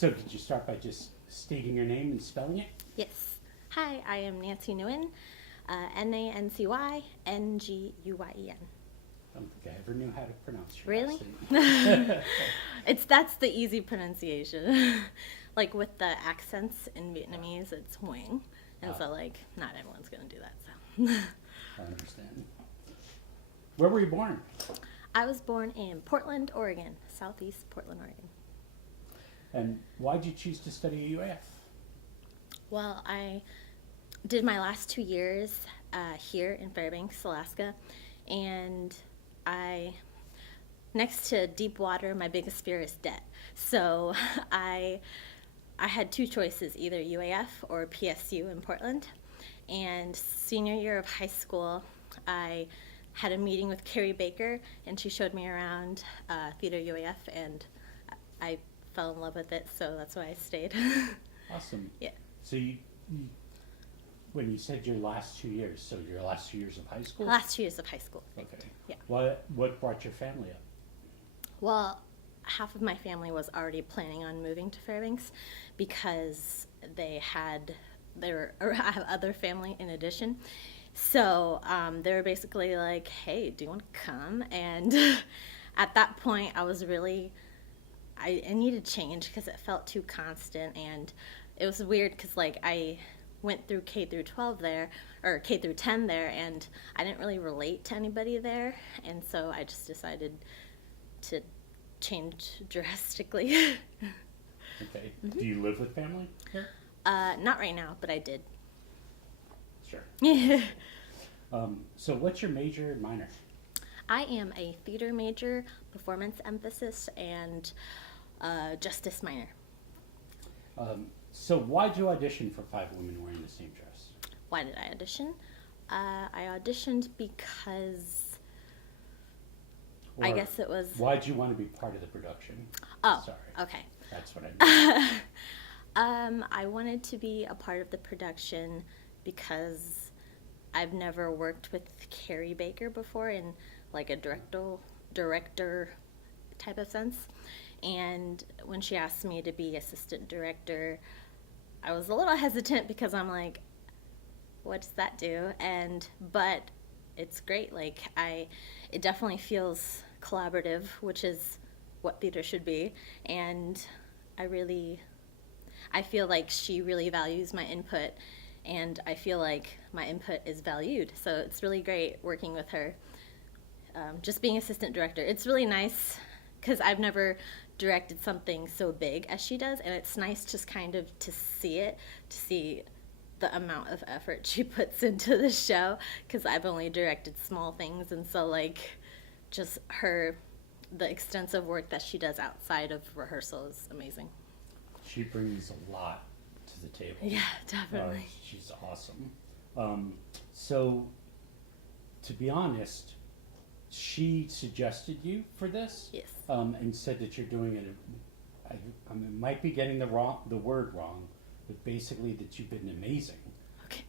So could you start by just stating your name and spelling it? Yes. Hi, I am Nancy Nguyen, NancyNguyen. I don't think I ever knew how to pronounce your Really? last name. That's the easy pronunciation. Like with the accents in Vietnamese, it's Nguyen. And so like not everyone's gonna do that, so. I understand. Where were you born? I was born in Portland, Oregon, southeast Portland, Oregon. And why did you choose to study at UAF? Well, I did my last 2 years here in Fairbanks, Alaska, and next to deep water, my biggest fear is debt. So I had two choices, either UAF or PSU in Portland. And senior year of high school, I had a meeting with Carrie Baker, and she showed me around Theater UAF, and I fell in love with it, so that's why I stayed. Awesome. Yeah. So when you said your last 2 years, so your last 2 years of high school? Last 2 years of high school. Okay. Yeah. What brought your family up? Well, half of my family was already planning on moving to Fairbanks because I have other family in addition. So they were basically like, hey, do you want to come? And at that point, I was really, I needed change because it felt too constant. And it was weird because like I went through K through 12 there, or K through 10 there, and I didn't really relate to anybody there. And so I just decided to change drastically. Okay. Do you live with family here? Not right now, but I did. Sure. I So what's your major and minor? am a theater major, performance emphasis, and justice minor. So why'd you audition for Five Women Wearing the Same Dress? Why did I audition? I auditioned because I Or guess it was. Why'd you want to be part of the production? Oh, Sorry. okay. That's what I meant. I wanted to be a part of the production because I've never worked with Carrie Baker before in like a director type of sense. And when she asked me to be assistant director, I was a little hesitant because I'm like, what does that do? But it's great. Like it definitely feels collaborative, which is what theater should be. And I feel like she really values my input, and I feel like my input is valued. So it's really great working with her. Just being assistant director, it's really nice because I've never directed something so big as she does, and it's nice just kind of to see the amount of effort she puts into the show, because I've only directed small things, and so like just the extensive work that she does outside of rehearsal is amazing. She brings a lot to the table. Yeah, definitely. She's awesome. So, to be honest, she suggested you for this. Yes. And said that you're doing it. I might be getting the word wrong, but basically that you've been amazing. Okay.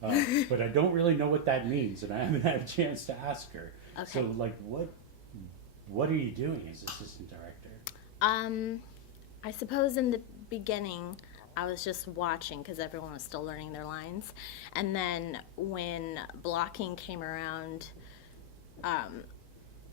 But I don't really know what that means, and I haven't had a chance to ask her. Okay. So, like, what are you doing as assistant director? I suppose in the beginning I was just watching because everyone was still learning their lines, and then when blocking came around,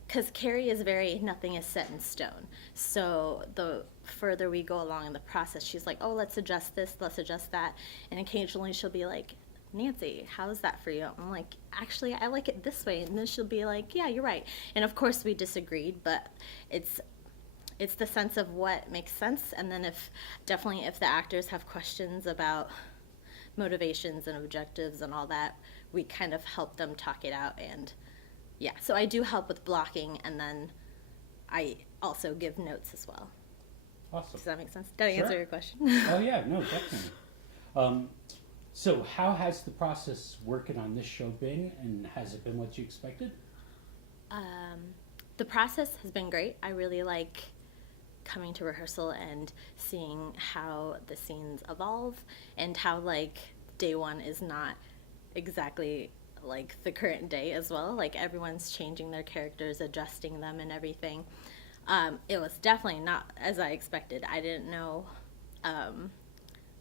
because Carrie is nothing is set in stone. So the further we go along in the process, she's like, oh, let's adjust this, let's adjust that, and occasionally she'll be like, Nancy, how's that for you? I'm like, actually, I like it this way. And then she'll be like, yeah, you're right. And of course we disagreed, but it's the sense of what makes sense. And then if the actors have questions about motivations and objectives and all that, we kind of help them talk it out. And yeah, so I do help with blocking, and then I also give notes as well. Awesome. Does that make sense? Did I Sure. answer your question? Oh yeah, no, definitely. So how has the process working on this show been, and has it been what you expected? The process has been great. I really like coming to rehearsal and seeing how the scenes evolve, and how like day one is not exactly like the current day as well. Like everyone's changing their characters, adjusting them and everything. It was definitely not as I expected. I didn't know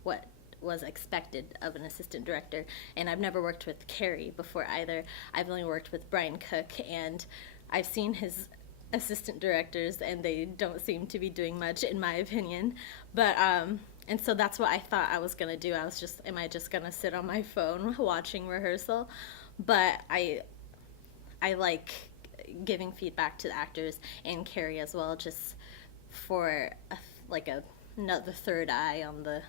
what was expected of an assistant director. And I've never worked with Carrie before either. I've only worked with Brian Cook, and I've seen his assistant directors, and they don't seem to be doing much, in my opinion. But and so that's what I thought I was gonna do. I was just, am I just gonna sit on my phone watching rehearsal? But I like giving feedback to the actors and Carrie as well, just for another third eye on the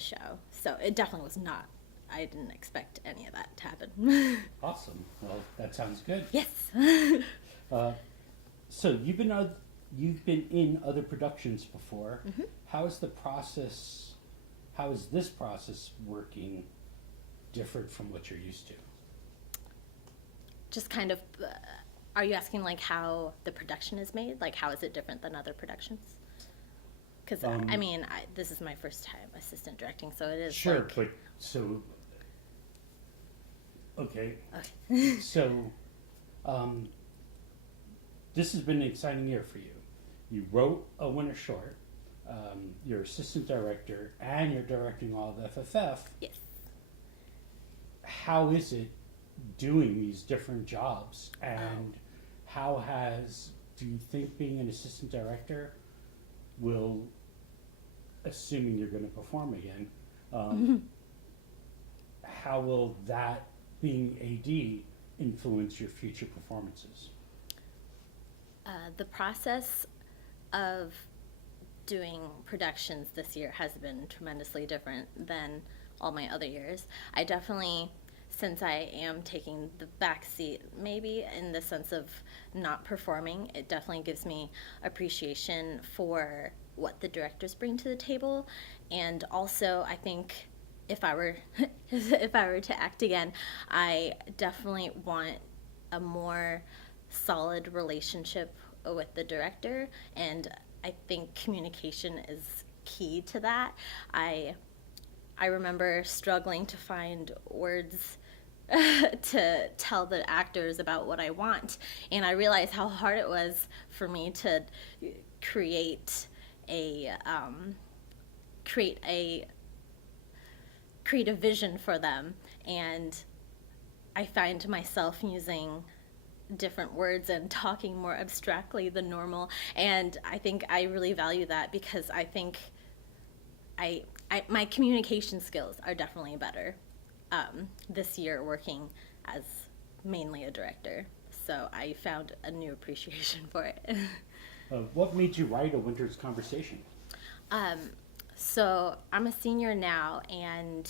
show. So it definitely was not. I didn't expect any of that to happen. Awesome. Well, that sounds good. Yes. So you've been in other productions before. Mm-hmm. How is this process working different from what you're used to? Just kind of, are you asking like how the production is made? Like how is it different than other productions? Because I mean, this is my first time assistant directing, so it is sure, like... but so okay. Okay. So this has been an exciting year for you. You wrote a winter short. You're assistant director, and you're directing all of FFF. Yes. How is it doing these different jobs, and do you think being an assistant director will, assuming you're going to perform again, how will that being AD influence your future performances? The process of doing productions this year has been tremendously different than all my other years. I definitely, since I am taking the back seat, maybe in the sense of not performing, it definitely gives me appreciation for what the directors bring to the table. And also, I think if I were to act again, I definitely want a more solid relationship with the director, and I think communication is key to that. I remember struggling to find words to tell the actors about what I want, and I realized how hard it was for me to create a vision for them. And I find myself using different words and talking more abstractly than normal, and I think I really value that, because I think my communication skills are definitely better this year working as mainly a director, so I found a new appreciation for it. What made you write A Winter's Conversation? So I'm a senior now, and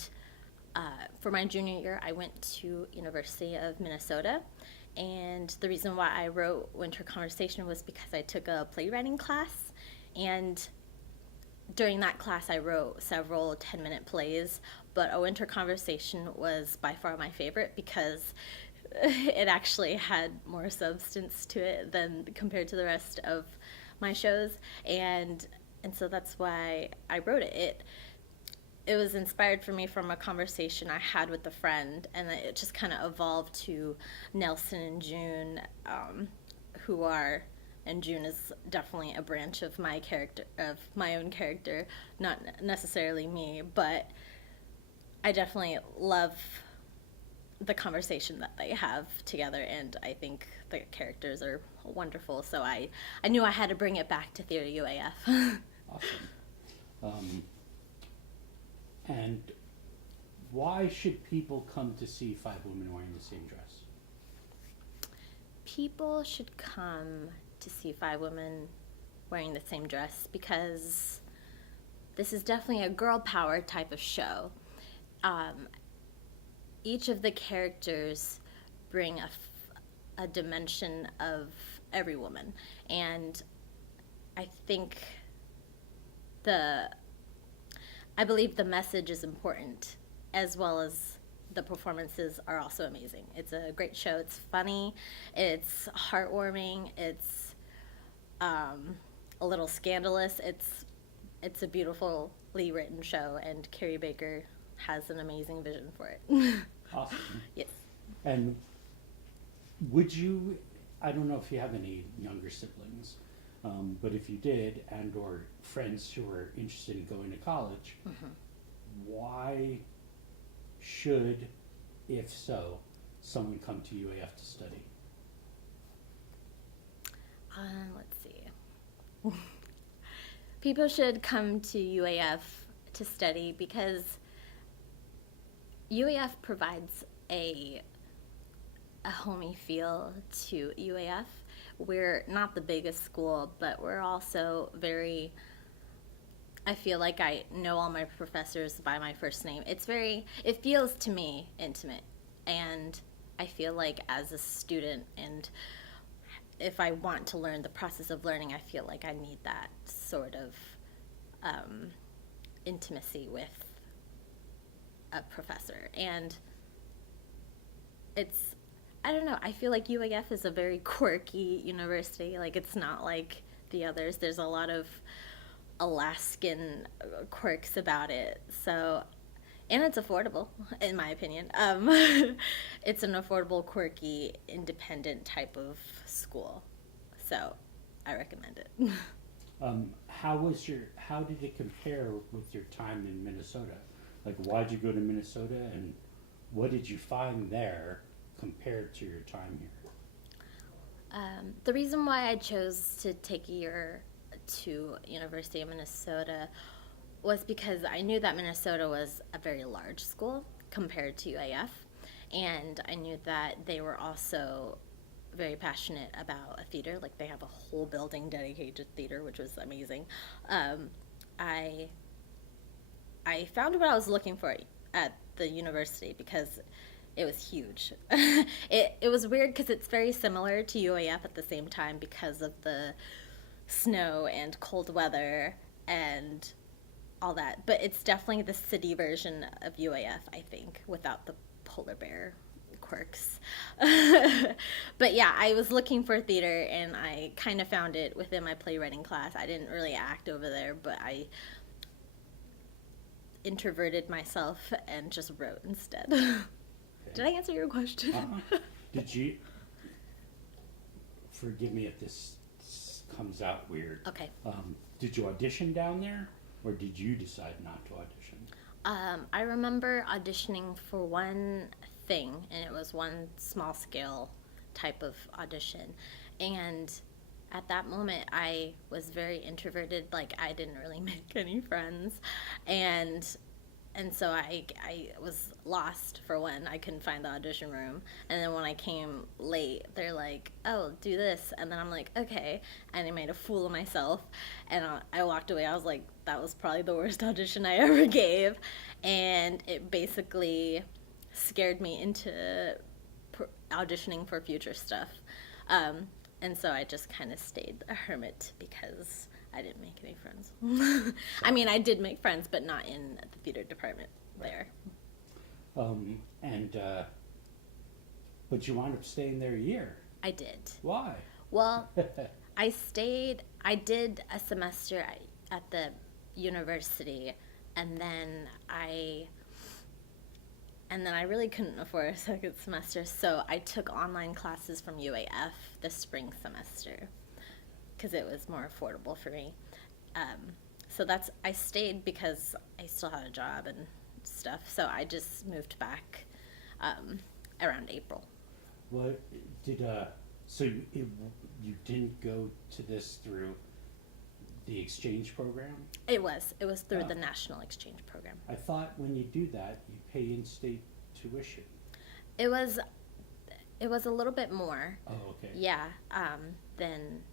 for my junior year I went to University of Minnesota. And the reason why I wrote Winter Conversation was because I took a playwriting class, and during that class I wrote several 10-minute plays, but A Winter Conversation was by far my favorite because it actually had more substance to it than compared to the rest of my shows, and so that's why I wrote it. It was inspired for me from a conversation I had with a friend, and it just kind of evolved to Nelson and June, and June is definitely a branch of my own character, not necessarily me, but I definitely love the conversation that they have together, and I think the characters are wonderful, so I knew I had to bring it back to Theater UAF. Awesome. And why should people come to see 5 women wearing the same dress? People should come to see 5 women wearing the same dress because this is definitely a girl power type of show. Each of the characters bring a dimension of every woman, and I think I believe the message is important, as well as the performances are also amazing. It's a great show. It's funny. It's heartwarming. It's a little scandalous. It's a beautifully written show, and Carrie Baker has an amazing vision for it. Awesome. Yes. And I don't know if you have any younger siblings, But if you did, and or friends who are interested in going to college, why should, if so, someone come to UAF to study? Let's see. People should come to UAF to study because UAF provides a homey feel to UAF. We're not the biggest school, but we're also very, I feel like I know all my professors by my first name. It feels to me intimate. And I feel like as a student, and if I want to learn the process of learning, I feel like I need that sort of intimacy with a professor. And I don't know, I feel like UAF is a very quirky university. Like, it's not like the others. There's a lot of Alaskan quirks about it. So, and it's affordable, in my opinion. It's an affordable, quirky, independent type of school. So, I recommend it. How did it compare with your time in Minnesota? Like, why'd you go to Minnesota, and what did you find there compared to your time here? The reason why I chose to take a year to University of Minnesota was because I knew that Minnesota was a very large school compared to UAF, and I knew that they were also very passionate about a theater. Like, they have a whole building dedicated to theater, which was amazing. I found what I was looking for at the university because it was huge. It was weird because it's very similar to UAF at the same time because of the snow and cold weather and all that. But it's definitely the city version of UAF, I think, without the polar bear quirks. But yeah, I was looking for theater, and I kind of found it within my playwriting class. I didn't really act over there, but I introverted myself and just wrote instead. Did I answer your question? Did you, forgive me if this comes out weird. Okay. Did you audition down there, or did you decide not to audition? I remember auditioning for one thing, and it was one small scale type of audition. And at that moment, I was very introverted. Like, I didn't really make any friends. And so I was lost for one. I couldn't find the audition room. And then when I came late, they're like, oh, do this. And then I'm like, okay. And I made a fool of myself. And I walked away. I was like, that was probably the worst audition I ever gave. And it basically scared me into auditioning for future stuff. And so I just kind of stayed a hermit because I didn't make any friends. I mean, I did make friends, but not in the theater department there. But you wound up staying there a year. I did. Why? Well, I did a semester at the university, and then I really couldn't afford a second semester, so I took online classes from UAF the spring semester because it was more affordable for me. So I stayed because I still had a job and stuff, so I just moved back around April. What did so you didn't go to this through the exchange program? It was through the National Exchange Program. I thought when you do that, you pay in-state tuition. It was a little bit more. Oh, okay. Yeah, than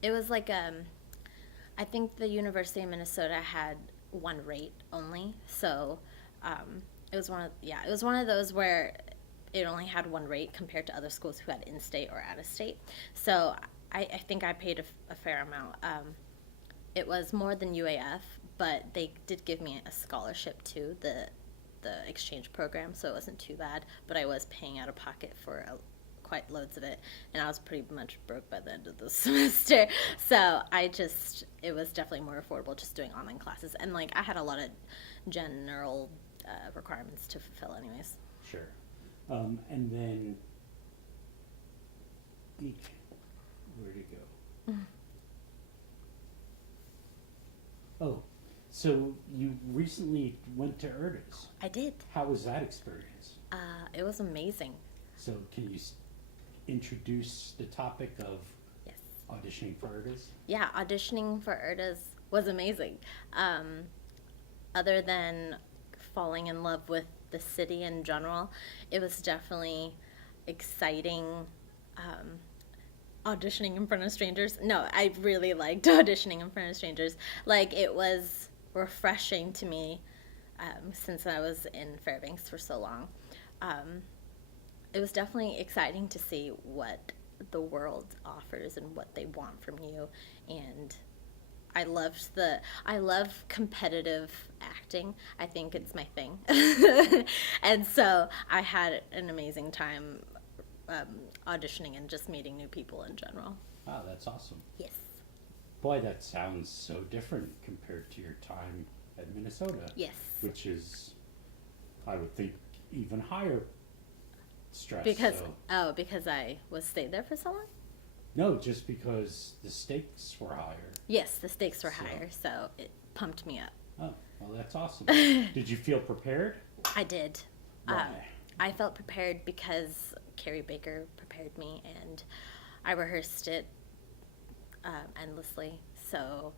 it was like I think the University of Minnesota had one rate only, so it was one of those where it only had one rate compared to other schools who had in-state or out-of-state. So I think I paid a fair amount. It was more than UAF, but they did give me a scholarship to the exchange program, so it wasn't too bad. But I was paying out of pocket for quite loads of it, and I was pretty much broke by the end of the semester. So it was definitely more affordable just doing online classes, and like I had a lot of general requirements to fulfill anyways. Sure. And then Where'd it go? Oh, so you recently went to Erda's. I did. How was that experience? It was amazing. So can you introduce the topic of Yes. auditioning for Erda's? Yeah, auditioning for Erda's was amazing. Other than falling in love with the city in general, it was definitely exciting. Auditioning in front of strangers. No, I really liked auditioning in front of strangers. Like, it was refreshing to me since I was in Fairbanks for so long. It was definitely exciting to see what the world offers and what they want from you. And I love competitive acting. I think it's my thing. And so I had an amazing time auditioning and just meeting new people in general. Wow, that's awesome. Yes. Boy, that sounds so different compared to your time at Minnesota. Yes. Which is, I would think, even higher stress. Because so. Because I stayed there for so long? No, just because the stakes were higher. Yes, the stakes were higher, so it pumped me up. Oh, well, that's awesome. Did you feel prepared? I did. Why? I felt prepared because Carrie Baker prepared me, and I rehearsed it endlessly. So,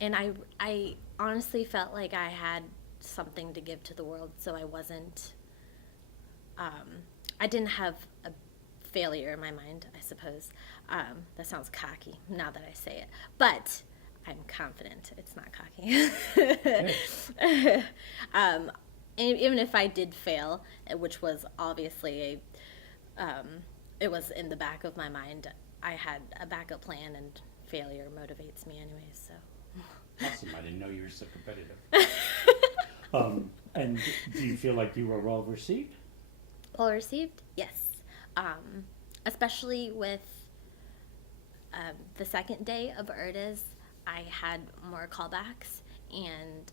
and I honestly felt like I had something to give to the world, so I wasn't, I didn't have a failure in my mind, I suppose. That sounds cocky now that I say it, but I'm confident it's not cocky. Even if I did fail, which was obviously it was in the back of my mind, I had a backup plan, and failure motivates me anyways, so. Awesome, I didn't know you were so competitive. And do you feel like you were well received? Well received? Yes. Especially with the second day of Erda's, I had more callbacks, and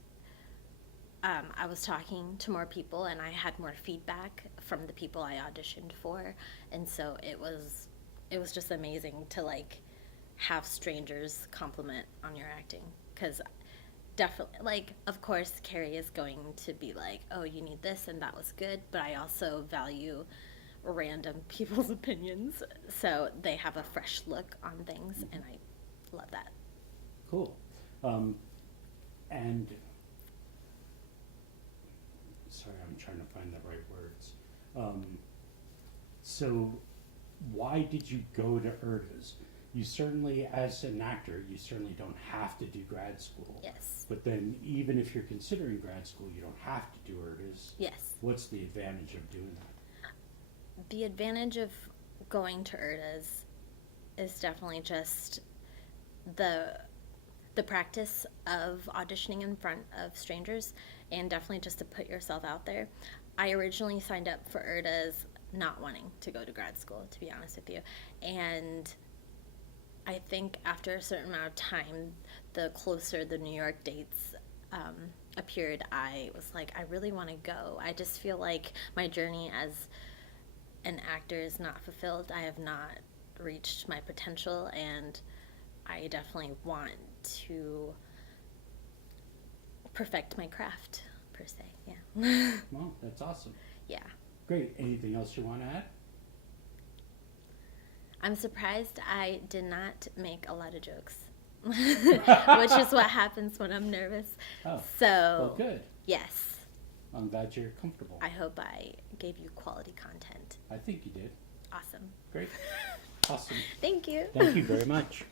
I was talking to more people, and I had more feedback from the people I auditioned for, and so it was just amazing to like have strangers compliment on your acting, because definitely, like, of course Carrie is going to be like, oh, you need this and that was good, but I also value random people's opinions, so they have a fresh look on things, and I love that. Cool. And sorry, I'm trying to find the right words. So why did you go to Erda's? You certainly, as an actor, you certainly don't have to do grad school. Yes. But then even if you're considering grad school, you don't have to do Erda's. Yes. What's the advantage of doing that? The advantage of going to Erda's is definitely just the practice of auditioning in front of strangers, and definitely just to put yourself out there. I originally signed up for Erda's not wanting to go to grad school, to be honest with you, and I think after a certain amount of time, the closer the New York dates appeared, I was like, I really want to go. I just feel like my journey as an actor is not fulfilled. I have not reached my potential, and I definitely want to perfect my craft, per se. Yeah. Well, that's awesome. Yeah. Great. Anything else you want to add? I'm surprised I did not make a lot of jokes, which is what happens when I'm nervous. Oh, So, well, good. yes, I'm glad you're comfortable. I hope I gave you quality content. I think you did. Awesome. Great. Awesome. Thank you. Thank you very much.